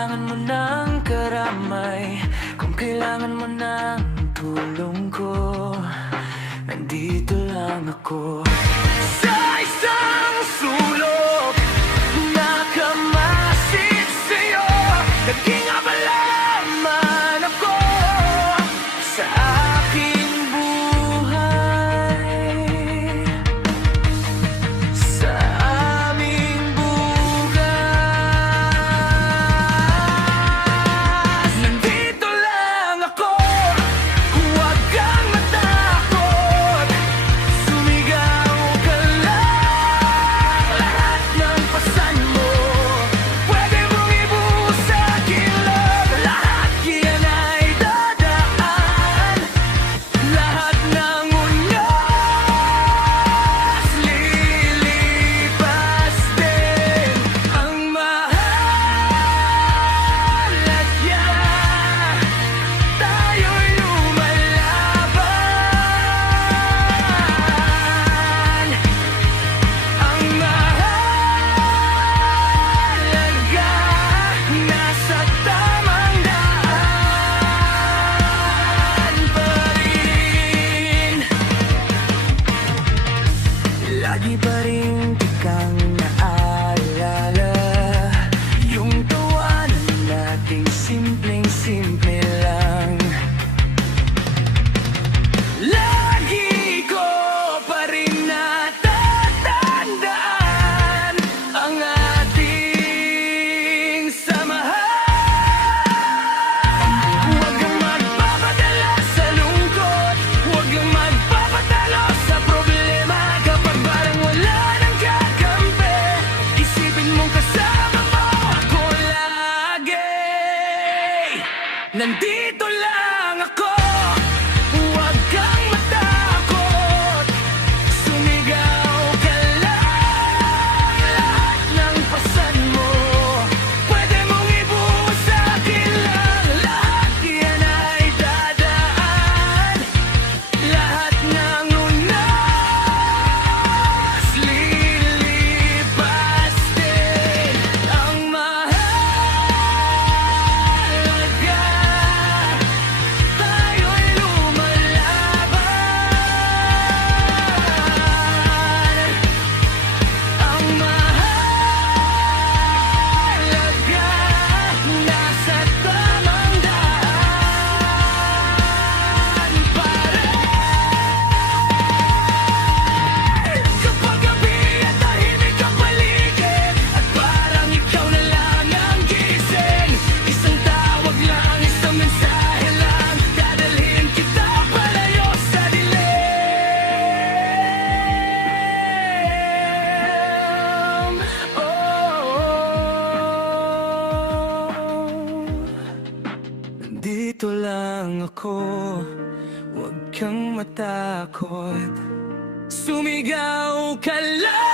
kailangan mo ng karamay, kung kailangan mo ng tulong ko, nandito lang ako. Sa isang sulok, nakamasid sa'yo, naging abala man ako sa aking buhay, sa aming bukas. Nandito lang ako, huwag kang matakot, sumigaw ka lang, lahat ng pasan mo pwede mong ibuhos sa aking loob. Lahat yan ay dadaan, lahat ng unyas lilipas din. Ang mahalaga, tayo'y lumalaban. Ang mahalaga, nasa tamang daan pa rin. Lagi pa rin kang naalala, yung tawanan nating simpleng-simple lang. Lagi ko pa rin natatandaan ang ating samahan. Huwag kang magpapadala sa lungkot, huwag kang magpapatalo sa problema. Kapag parang wala nang kakampi, isipin mong kasama mo ako lagi. Nandito lang ako, huwag kang matakot, sumigaw ka lang, lahat ng pasan mo pwede mong ibuhos sa akin lang. Lahat yan ay dadaan, lahat ng unas lilipas din. Ang mahalaga, tayo'y lumalaban. Ang mahalaga, nasa tamang daan pa rin. Kapag gabi at tahimik ang paligid, at parang ikaw na lang ang gising, isang tawag lang, isang mensahe lang, dadalhin kita palayo sa dilim. Nandito lang ako, huwag kang matakot, sumigaw ka lang.